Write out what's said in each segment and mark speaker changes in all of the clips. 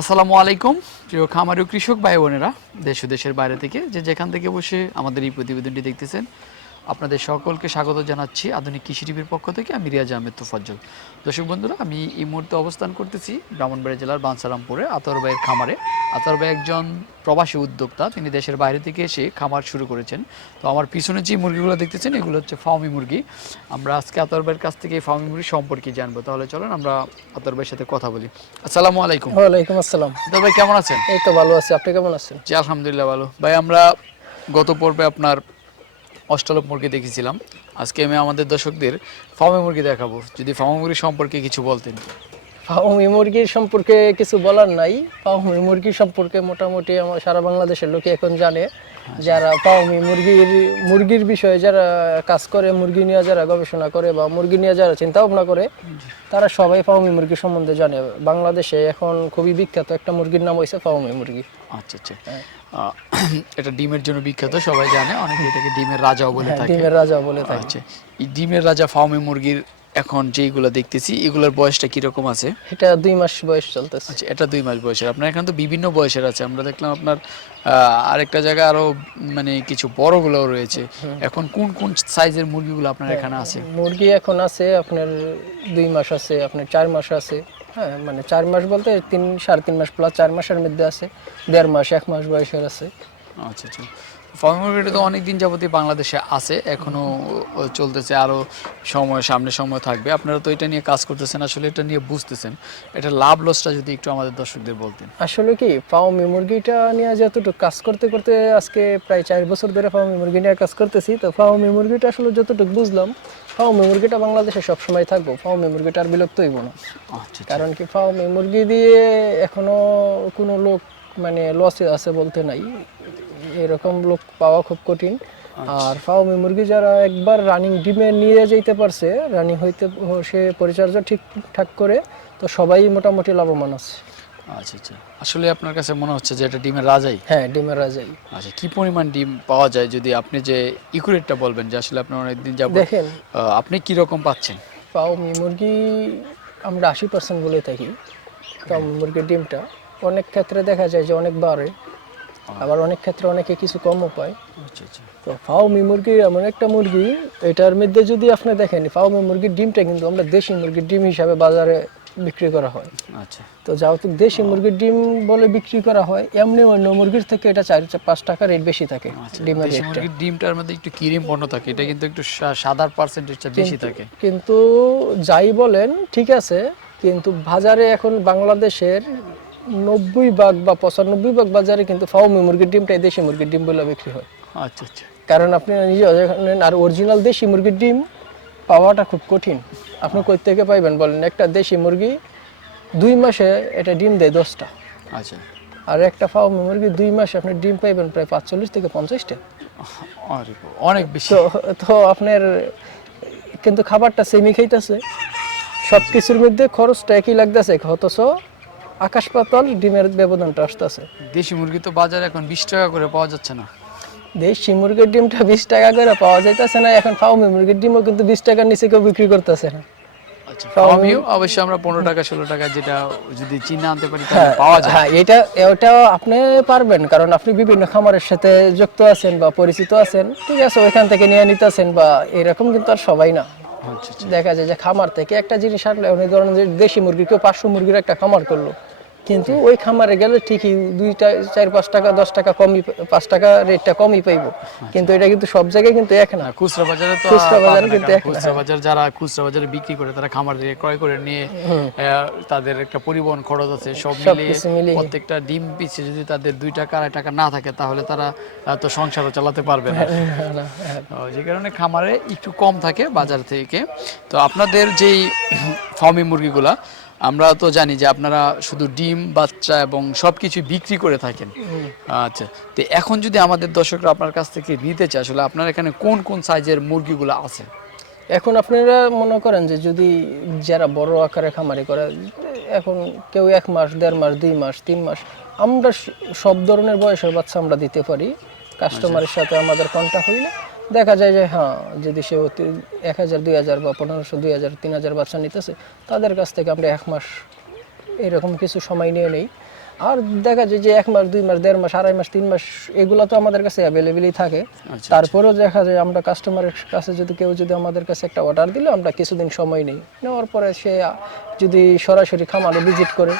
Speaker 1: আসসালামু আলাইকুম, প্রিয় খামারি ও কৃষক ভাই বোনেরা, দেশ দেশের বাইরে থেকে যে যেখান থেকে বসে আমাদের এই প্রতিবেদনটি দেখতেছেন আপনাদের সকলকে স্বাগত জানাচ্ছি আধুনিক কৃষি টিভির পক্ষ থেকে। আমি রিয়াজ আহমেদ তোফাজ্জল। দর্শক বন্ধুরা আমি এই মুহূর্তে অবস্থান করতেছি ব্রাহ্মণবাড়ি জেলার বাঞ্ছারামপুরে আতর ভাইয়ের খামারে। আতর ভাই একজন প্রবাসী উদ্যোক্তা তিনি দেশের বাইরে থেকে এসে খামার শুরু করেছেন। তো আমার পিছনে যে মুরগিগুলো দেখতেছেন এগুলো হচ্ছে ফার্মি মুরগি। আমরা আজকে আতর ভাইয়ের কাছ থেকে এই ফার্মি মুরগি সম্পর্কে জানব। তাহলে চলেন আমরা আতর ভাইয়ের সাথে কথা বলি। আসসালামু আলাইকুম।
Speaker 2: ওয়ালাইকুম আসসালাম।
Speaker 1: আতর ভাই কেমন আছেন?
Speaker 2: এই তো ভালো আছি। আপনি কেমন আছেন?
Speaker 1: জি আলহামদুলিল্লাহ ভালো। ভাই আমরা গত পর্বে আপনার অষ্টলক মুরগি দেখেছিলাম। আজকে আমি আমাদের দর্শকদের ফার্মে মুরগি দেখাবো। যদি ফার্মে মুরগি সম্পর্কে কিছু বলতেন।
Speaker 2: ফাউমি মুরগির সম্পর্কে কিছু বলার নাই। ফাউমি মুরগি সম্পর্কে মোটামুটি আমার সারা বাংলাদেশের লোকে এখন জানে যারা ফাউমি মুরগির মুরগির বিষয়ে যারা কাজ করে মুরগি নিয়ে যারা গবেষণা করে বা মুরগি নিয়ে যারা চিন্তা ভাবনা করে তারা সবাই ফাউমি মুরগি সম্বন্ধে জানে। বাংলাদেশে এখন খুবই বিখ্যাত একটা মুরগির নাম হয়েছে ফাউমি মুরগি।
Speaker 1: আচ্ছা আচ্ছা। আহ, এটা ডিমের জন্য বিখ্যাত সবাই জানে অনেকে এটাকে ডিমের রাজাও বলে
Speaker 2: হ্যাঁ,
Speaker 1: থাকে।
Speaker 2: ডিমের রাজা বলে থাকে।
Speaker 1: আচ্ছা এই ডিমের রাজা ফার্মে মুরগির এখন যেগুলো দেখতেছি এগুলোর বয়সটা কীরকম আছে?
Speaker 2: এটা দুই মাস বয়স চলতেছে।
Speaker 1: আচ্ছা এটা দুই মাস বয়সের। আপনার এখানে তো বিভিন্ন বয়সের আছে। আমরা দেখলাম আপনার আহ, আরেকটা জায়গায় আরও মানে কিছু বড়গুলোও রয়েছে। এখন কোন কোন সাইজের মুরগিগুলো আপনার এখানে আছে?
Speaker 2: মুরগি এখন আছে আপনার দুই মাস আছে আপনার চার মাস আছে। হ্যাঁ মানে চার মাস বলতে তিন, সাড়ে তিন মাস প্লাস চার মাসের মধ্যে আছে, দেড় মাস, এক মাস বয়সের আছে।
Speaker 1: আচ্ছা আচ্ছা। ফার্ম মুরগিটা তো অনেক দিন যাবতই বাংলাদেশে আছে এখনও চলতেছে আরও সময় সামনে সময় থাকবে। আপনারা তো এটা নিয়ে কাজ করতেছেন আসলে এটা নিয়ে বুঝতেছেন। এটা লাভ লসটা যদি একটু আমাদের দর্শকদের বলতেন।
Speaker 2: আসলে কি ফাউমি মুরগিটা নিয়ে যতটুকু কাজ করতে করতে আজকে প্রায় চার বছর ধরে ফাউমি মুরগি নিয়ে কাজ করতেছি। তো ফাউমি মুরগিটা আসলে যতটুকু বুঝলাম ফাউমি মুরগিটা বাংলাদেশে সবসময় থাকব ফাউমি মুরগিটা আর বিলুপ্ত হইব না।
Speaker 1: আচ্ছা
Speaker 2: কারণ কি ফার্মে মুরগি দিয়ে এখনও কোনো লোক মানে লসে আছে বলতে নাই। এরকম লোক পাওয়া খুব কঠিন। আর ফার্মে মুরগি যারা একবার রানিং ডিমে নিয়ে যেতে পারছে রানিং হইতে সে পরিচর্যা ঠিকঠাক করে তো সবাই মোটামুটি লাভবান আছে।
Speaker 1: আচ্ছা আচ্ছা। আসলে আপনার কাছে মনে হচ্ছে যে এটা ডিমের রাজাই?
Speaker 2: হ্যাঁ ডিমের রাজাই।
Speaker 1: আচ্ছা কি পরিমাণ ডিম পাওয়া যায় যদি আপনি যে ইকুরেটটা বলবেন যে আসলে আপনার অনেকদিন যাব
Speaker 2: দেখেন।
Speaker 1: আপনি কি রকম পাচ্ছেন?
Speaker 2: ফার্মে মুরগি আমরা আশি পার্সেন্ট বলে থাকি ফার্মে মুরগির ডিমটা। অনেক ক্ষেত্রে দেখা যায় যে অনেক বাড়ে। আবার অনেক ক্ষেত্রে অনেকে কিছু কমও পায়।
Speaker 1: আচ্ছা আচ্ছা।
Speaker 2: তো ফাউমি মুরগি এমন একটা মুরগি এটার মধ্যে যদি আপনি দেখেন ফাউমি মুরগির ডিমটা কিন্তু আমরা দেশি মুরগির ডিম হিসাবে বাজারে বিক্রি করা হয়।
Speaker 1: আচ্ছা।
Speaker 2: তো যেহেতু দেশি মুরগির ডিম বলে বিক্রি করা হয় এমনি অন্য মুরগির থেকে এটা চার পাঁচ টাকা রেট বেশি থাকে
Speaker 1: আচ্ছা
Speaker 2: ডিমের
Speaker 1: মুরগির ডিমটার মধ্যে একটু ক্রিম বর্ণ থাকে এটা কিন্তু একটু সাদার পার্সেন্টেজটা বেশি থাকে।
Speaker 2: কিন্তু যাই বলেন ঠিক আছে কিন্তু বাজারে এখন বাংলাদেশের নব্বই ভাগ বা পঁচানব্বই ভাগ বাজারে কিন্তু ফাউমি মুরগির ডিমটাই দেশি মুরগির ডিম বলে বিক্রি হয়।
Speaker 1: আচ্ছা আচ্ছা।
Speaker 2: কারণ আপনি নিজে আর অরিজিনাল দেশি মুরগির ডিম পাওয়াটা খুব কঠিন। আপনি কই থেকে পাইবেন বলেন একটা দেশি মুরগি দুই মাসে এটা ডিম দেয় দশটা।
Speaker 1: আচ্ছা।
Speaker 2: আর একটা ফার্ম মুরগি দুই মাসে আপনি ডিম পাইবেন প্রায় পাঁচচল্লিশ থেকে পঞ্চাশটা।
Speaker 1: অনেক বেশি।
Speaker 2: তো আপনার কিন্তু খাবারটা সেমি খাইতেছে। সব কিছুর মধ্যে খরচটা একই লাগতেছে অথচ আকাশ পাতাল ডিমের ব্যবধানটা আসতেছে।
Speaker 1: দেশি মুরগি তো বাজারে এখন বিশ টাকা করে পাওয়া যাচ্ছে না।
Speaker 2: দেশি মুরগির ডিমটা বিশ টাকা করে পাওয়া যাইতেছে না এখন ফার্মি মুরগির ডিমও কিন্তু বিশ টাকার নিচে কেউ বিক্রি করতেছে না।
Speaker 1: আচ্ছা অবশ্যই আমরা পনেরো টাকা ষোলো টাকা যেটা যদি চিনে আনতে পারি পাওয়া যায়।
Speaker 2: হ্যাঁ এটা এটাও আপনি পারবেন কারণ আপনি বিভিন্ন খামারের সাথে যুক্ত আছেন বা পরিচিত আছেন ঠিক আছে ওইখান থেকে নিয়ে নিতেছেন বা এরকম কিন্তু আর সবাই না। দেখা যায় যে খামার থেকে একটা জিনিস আনলে, অনেক ধরনের দেশি মুরগি, কেউ পাঁচশো মুরগির একটা খামার করল। কিন্তু ওই খামারে গেলে ঠিকই দুইটা চার পাঁচ টাকা দশ টাকা কমই পাঁচ টাকা রেটটা কমই পাইবো। কিন্তু এটা কিন্তু সব জায়গায় কিন্তু এক না।
Speaker 1: খুচরা বাজারে তো
Speaker 2: খুচরা বাজারে কিন্তু এক
Speaker 1: খুচরা বাজার যারা খুচরা বাজারে বিক্রি করে তারা খামার থেকে ক্রয় করে নিয়ে তাদের একটা পরিবহন খরচ আছে সব মিলিয়ে প্রত্যেকটা ডিম পিছে যদি তাদের দুই টাকা আড়াই টাকা না থাকে তাহলে তারা তো সংসারও চালাতে পারবে না। যে কারণে খামারে একটু কম থাকে বাজার থেকে। তো আপনাদের যেই ফার্মি মুরগিগুলা আমরা তো জানি যে আপনারা শুধু ডিম বাচ্চা এবং সবকিছু বিক্রি করে থাকেন। আচ্ছা তো এখন যদি আমাদের দর্শকরা আপনার কাছ থেকে নিতে চায় আসলে আপনার এখানে কোন কোন সাইজের মুরগিগুলো আছে?
Speaker 2: এখন আপনারা মনে করেন যে যদি যারা বড় আকারে খামারি করে এখন কেউ এক মাস দেড় মাস দুই মাস তিন মাস আমরা সব ধরনের বয়সের বাচ্চা আমরা দিতে পারি। কাস্টমারের সাথে আমাদের কন্ট্যাক্ট হইলে দেখা যায় যে হ্যাঁ যদি সে অতি এক হাজার দুই হাজার বা পনেরোশো দুই হাজার তিন হাজার বাচ্চা নিতেছে তাদের কাছ থেকে আমরা এক মাস এরকম কিছু সময় নিয়ে নেই। আর দেখা যায় যে এক মাস দুই মাস দেড় মাস আড়াই মাস তিন মাস এগুলো তো আমাদের কাছে অ্যাভেলেবেলই থাকে।
Speaker 1: আচ্ছা,
Speaker 2: তারপরেও দেখা যায় আমরা কাস্টমারের কাছে যদি কেউ যদি আমাদের কাছে একটা অর্ডার দিলে আমরা কিছুদিন সময় নেই। নেওয়ার পরে সে যদি সরাসরি খামারে ভিজিট করে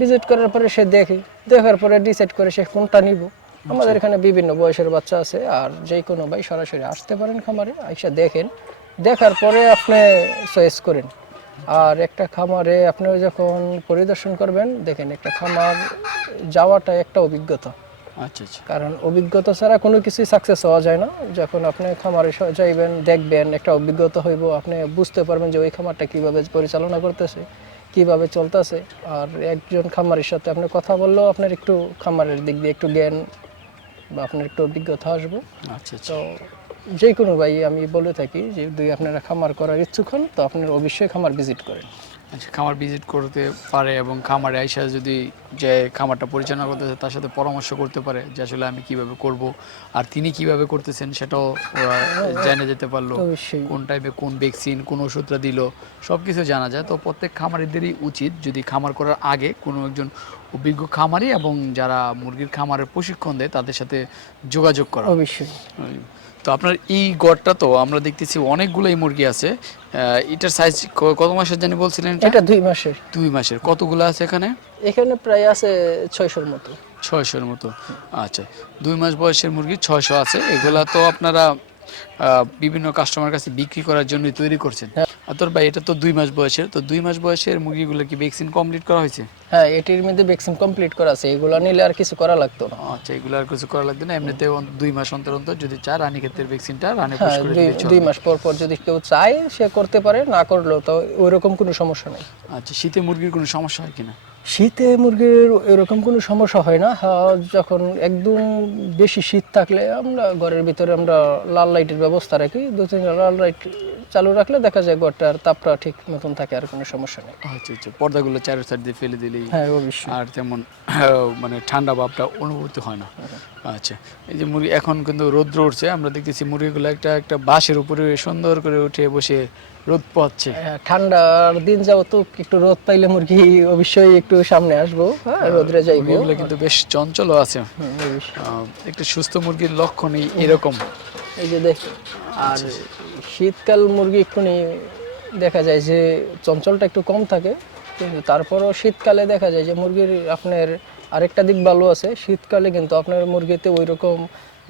Speaker 2: ভিজিট করার পরে সে দেখে দেখার পরে ডিসাইড করে সে কোনটা নিব। আমাদের এখানে বিভিন্ন বয়সের বাচ্চা আছে আর যে কোনো ভাই সরাসরি আসতে পারেন খামারে আইসা দেখেন। দেখার পরে আপনি চয়েস করেন। আর একটা খামারে আপনি যখন পরিদর্শন করবেন দেখেন একটা খামার যাওয়াটা একটা অভিজ্ঞতা।
Speaker 1: আচ্ছা আচ্ছা।
Speaker 2: কারণ অভিজ্ঞতা ছাড়া কোনো কিছুই সাকসেস হওয়া যায় না। যখন আপনি খামারে যাইবেন দেখবেন একটা অভিজ্ঞতা হইব আপনি বুঝতে পারবেন যে ওই খামারটা কীভাবে পরিচালনা করতেছে কীভাবে চলতেছে। আর একজন খামারের সাথে আপনি কথা বললেও আপনার একটু খামারের দিক দিয়ে একটু জ্ঞান বা আপনার একটু অভিজ্ঞতা আসব।
Speaker 1: আচ্ছা আচ্ছা।
Speaker 2: তো যে কোনো ভাই আমি বলে থাকি যে যদি আপনারা খামার করার ইচ্ছুক হন তো আপনারা অবশ্যই খামার ভিজিট করেন।
Speaker 1: খামার ভিজিট করতে পারে এবং খামারে আইসা যদি যে খামারটা পরিচালনা করতেছে তার সাথে পরামর্শ করতে পারে যে আসলে আমি কীভাবে করব আর তিনি কীভাবে করতেছেন সেটাও ওরা জেনে যেতে পারল। কোন টাইপে কোন ভ্যাকসিন কোন ওষুধটা দিল সব কিছু জানা যায়। তো প্রত্যেক খামারিদেরই উচিত যদি খামার করার আগে কোনো একজন অভিজ্ঞ খামারি এবং যারা মুরগির খামারের প্রশিক্ষণ দেয় তাদের সাথে যোগাযোগ করা।
Speaker 2: অবশ্যই।
Speaker 1: তো আপনার এই গড়টা তো আমরা দেখতেছি অনেকগুলোই মুরগি আছে। এটার সাইজ কত মাসের জানি বলছিলেন এটা?
Speaker 2: দুই মাসের।
Speaker 1: দুই মাসের। কতগুলো আছে এখানে?
Speaker 2: এখানে প্রায় আছে ছয়শোর মতো।
Speaker 1: ছয়শোর মতো। আচ্ছা দুই মাস বয়সের মুরগি ছয়শো আছে। এগুলা তো আপনারা আহ, বিভিন্ন কাস্টমার কাছে বিক্রি করার জন্য তৈরি করছেন। আর তোর ভাই এটা তো দুই মাস বয়সের। তো দুই মাস বয়সের মুরগিগুলো কি ভ্যাকসিন কমপ্লিট করা হয়েছে?
Speaker 2: হ্যাঁ এটির মধ্যে ভ্যাকসিন কমপ্লিট করা আছে। এগুলো নিলে আর কিছু করা লাগতো না।
Speaker 1: আচ্ছা এগুলো আর কিছু করা লাগতো না? এমনিতে দুই মাস অন্তর অন্তর যদি চায় রানী ক্ষেত্রের ভ্যাকসিনটা রানী পুশ
Speaker 2: হ্যাঁ
Speaker 1: করে দিতে
Speaker 2: দুই মাস পর পর যদি কেউ চায় সে করতে পারে। না করলেও তো ওইরকম কোনো সমস্যা নেই।
Speaker 1: আচ্ছা শীতে মুরগির কোনো সমস্যা হয় কিনা?
Speaker 2: শীতে মুরগির এরকম কোনো সমস্যা হয় না। হ্যাঁ, যখন একদম বেশি শীত থাকলে আমরা ঘরের ভিতরে আমরা লাল লাইটের ব্যবস্থা রাখি। দু তিন লাল লাইট চালু রাখলে দেখা যায় ঘরটার তাপটা ঠিক মতন থাকে আর কোনো সমস্যা নেই।
Speaker 1: আচ্ছা আচ্ছা পর্দাগুলো চারো সাইড দিয়ে ফেলে দিলেই
Speaker 2: হ্যাঁ অবশ্যই।
Speaker 1: আর তেমন মানে ঠান্ডা ভাবটা অনুভূতি হয় না। আচ্ছা এই যে মুরগি এখন কিন্তু রোদ্র উঠছে আমরা দেখতেছি মুরগিগুলো একটা একটা বাঁশের উপরে সুন্দর করে উঠে বসে রোদ পাচ্ছে
Speaker 2: হ্যাঁ, ঠান্ডার দিন যাব তো একটু রোদ পাইলে মুরগি অবশ্যই একটু সামনে আসব। হ্যাঁ রোদ্রে যাইবো।
Speaker 1: মুরগিগুলো কিন্তু বেশ চঞ্চলও আছে। একটা সুস্থ মুরগির লক্ষণই এরকম।
Speaker 2: এই যে দেখ আর শীতকাল মুরগি একটুখানি দেখা যায় যে চঞ্চলটা একটু কম থাকে কিন্তু তারপরও শীতকালে দেখা যায় যে মুরগির আপনার আরেকটা দিক ভালো আছে। শীতকালে কিন্তু আপনার মুরগিতে ওই রকম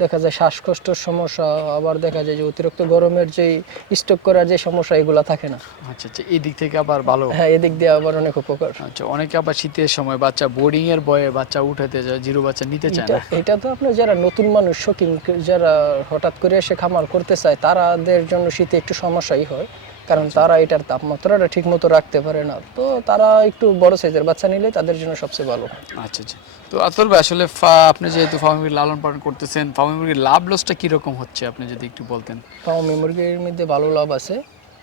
Speaker 2: দেখা যায় শ্বাসকষ্টর সমস্যা আবার দেখা যায় যে অতিরিক্ত গরমের যে স্টক করার যে সমস্যা এগুলো থাকে না।
Speaker 1: আচ্ছা আচ্ছা এদিক দিক থেকে আবার ভালো।
Speaker 2: হ্যাঁ এদিক দিয়ে আবার অনেক উপকার।
Speaker 1: আচ্ছা অনেকে আবার শীতের সময় বাচ্চা বোর্ডিং এর বয়ে বাচ্চা উঠাতে যায় জিরো বাচ্চা নিতে চায় না।
Speaker 2: এটা তো আপনার যারা নতুন মানুষ শৌখিন যারা হঠাৎ করে এসে খামার করতে চায় তারাদের জন্য শীতে একটু সমস্যাই হয়। কারণ তারা এটার তাপমাত্রাটা ঠিক মতো রাখতে পারে না। তো তারা একটু বড় সাইজের বাচ্চা নিলে তাদের জন্য সবচেয়ে ভালো
Speaker 1: আচ্ছা আচ্ছা। তো আতর ভাই আসলে আপনি যেহেতু ফার্মি মুরগির লালন পালন করতেছেন ফার্মি মুরগির লাভ লসটা কীরকম হচ্ছে আপনি যদি একটু বলতেন?
Speaker 2: ফার্মি মুরগির মধ্যে ভালো লাভ আছে।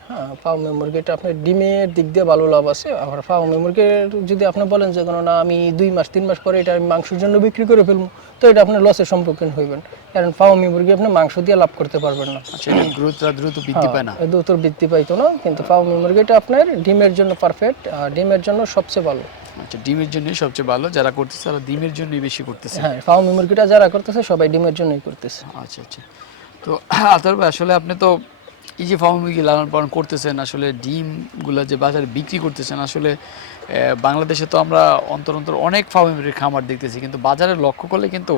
Speaker 2: হ্যাঁ ফাউমি মুরগিটা আপনার ডিমের দিক দিয়ে ভালো লাভ আছে। আবার ফাউমি মুরগির যদি আপনি বলেন যে কোনো না আমি দুই মাস তিন মাস পরে এটা আমি মাংসের জন্য বিক্রি করে ফেলব তো এটা আপনার লসের সম্মুখীন হইবেন। কারণ ফাউমি মুরগি আপনি মাংস দিয়ে লাভ করতে পারবেন না।
Speaker 1: আচ্ছা দ্রুত বৃদ্ধি পায় না?
Speaker 2: হ্যাঁ, দ্রুত বৃদ্ধি পাইতো না কিন্তু ফাউমি মুরগিটা আপনার ডিমের জন্য পারফেক্ট ডিমের জন্য সবচেয়ে ভালো।
Speaker 1: আচ্ছা ডিমের জন্যই সবচেয়ে ভালো যারা করতেছে তারা ডিমের জন্যই বেশি করতেছে।
Speaker 2: হ্যাঁ ফাউমি মুরগিটা যারা করতেছে সবাই ডিমের জন্যই করতেছে।
Speaker 1: আচ্ছা আচ্ছা। তো আতর আসলে আপনি তো এই যে ফার্ম মুরগি লালন পালন করতেছেন, আসলে ডিমগুলো যে বাজারে বিক্রি করতেছেন, আসলে বাংলাদেশে তো আমরা অন্তর অন্তর অনেক ফার্ম মুরগির খামার দেখতেছি, কিন্তু বাজারে লক্ষ্য করলে কিন্তু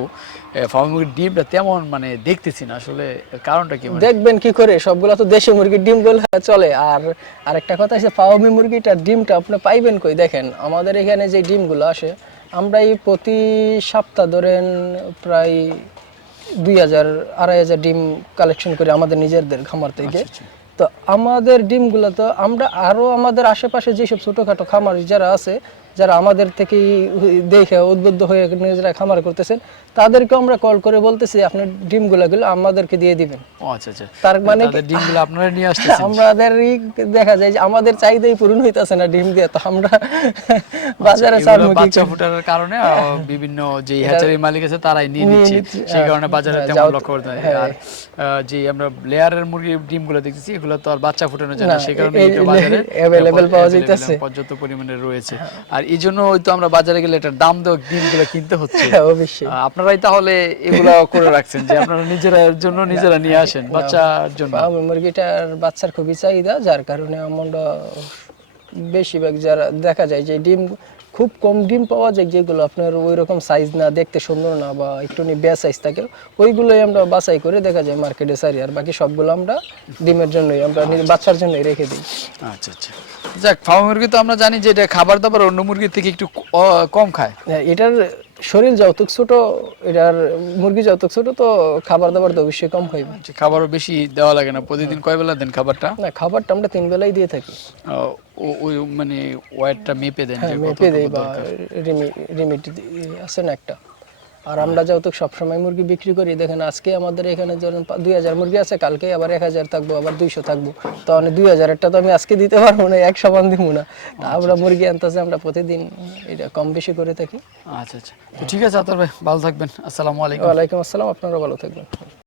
Speaker 1: ফার্ম মুরগির ডিমটা তেমন মানে দেখতেছি না, আসলে কারণটা কি মানে?
Speaker 2: দেখবেন কি করে, সবগুলা তো দেশি মুরগির ডিমগুলো চলে, আর আরেকটা কথা আছে ফাওমি মুরগিটার ডিমটা আপনি পাইবেন কই? দেখেন, আমাদের এখানে যে ডিমগুলো আসে আমরা এই প্রতি সপ্তাহ ধরেন প্রায় দুই হাজার আড়াই হাজার ডিম কালেকশন করি আমাদের নিজেদের খামার থেকে
Speaker 1: আচ্ছা।
Speaker 2: তো আমাদের ডিমগুলো তো আমরা আরও আমাদের আশেপাশে যেসব ছোটোখাটো খামার যারা আছে যারা আমাদের থেকেই দেখে উদ্বুদ্ধ হয়ে নিজেরা খামার করতেছেন তাদেরকে আমরা কল করে বলতেছি আপনারগুলো আমাদেরকে দিয়ে দিবেন।
Speaker 1: আচ্ছা আচ্ছা।
Speaker 2: তার মানে
Speaker 1: ডিমগুলো আপনারা নিয়ে আসতেছেন।
Speaker 2: আমাদের দেখা যায় যে আমাদের চাহিদাই পূরণ হইতাছে না ডিম দিয়ে তো আমরা বাজারে
Speaker 1: এগুলো বাচ্চা ফুটানোর কারণে বিভিন্ন যে হ্যাচারি মালিক আছে তারাই নিয়ে নিচ্ছে। সেই কারণে বাজারে তেমন লক্ষ্য করতে হয়।
Speaker 2: হ্যাঁ।
Speaker 1: আর যে আমরা লেয়ারের মুরগির ডিমগুলো দেখতেছি এগুলো তো আর বাচ্চা ফুটানো যায় না। সেই কারণে এটা বাজারে
Speaker 2: পাওয়া যাইতাছে।
Speaker 1: পর্যাপ্ত পরিমাণে রয়েছে। আর এই জন্য হয়তো আমরা বাজারে গেলে এটার দাম দেওয়া ডিমগুলো কিনতে হচ্ছে।
Speaker 2: হ্যাঁ, অবশ্যই।
Speaker 1: আহ, আপনারাই তাহলে এগুলো করে রাখছেন যে আপনারা নিজেরা জন্য নিজেরা নিয়ে আসেন বাচ্চার জন্য।
Speaker 2: মুরগিটার বাচ্চার খুবই চাহিদা যার কারণে আমরা বেশিরভাগ যারা দেখা যায় যে ডিম খুব কম ডিম পাওয়া যায় যেগুলো আপনার ওই রকম সাইজ না দেখতে সুন্দর না বা একটু বে সাইজ থাকে ওইগুলোই আমরা বাছাই করে দেখা যায় মার্কেটে সারি আর বাকি সবগুলো আমরা ডিমের জন্যই আমরা বাচ্চার জন্যই রেখে দিই।
Speaker 1: আচ্ছা আচ্ছা। যাক ফার্ম মুরগি তো আমরা জানি যে এটা খাবার দাবার অন্য মুরগির থেকে একটু কম খায়।
Speaker 2: হ্যাঁ, এটার শরীর যৌতুক ছোট এটার মুরগি যৌতুক ছোট তো খাবার দাবার তো অবশ্যই কম হইবে।
Speaker 1: খাবার খাবারও বেশি দেওয়া লাগে না? প্রতিদিন কয় বেলা দেন খাবারটা?
Speaker 2: না খাবারটা আমরা তিন বেলাই দিয়ে থাকি।
Speaker 1: ওই মানে ওয়েটটা মেপে দেন
Speaker 2: হ্যাঁ মেপে দেই বা রিমি রিমিট আছে না একটা? আর আমরা যেহেতু সবসময় মুরগি বিক্রি করি। দেখেন আজকে আমাদের এখানে ধরেন দুই হাজার মুরগি আছে কালকে আবার এক হাজার থাকব আবার দুইশো থাকব। তো মানে দুই হাজারেরটা তো আমি আজকে দিতে পারব না এক সমান দিবো না। তা আমরা মুরগি আনতেছে আমরা প্রতিদিন এটা কম বেশি করে থাকি।
Speaker 1: আচ্ছা আচ্ছা। ঠিক আছে আতর ভাই ভালো থাকবেন। আসসালামু আলাইকুম।
Speaker 2: ওয়ালাইকুম আসসালাম আপনারা ভালো থাকবেন।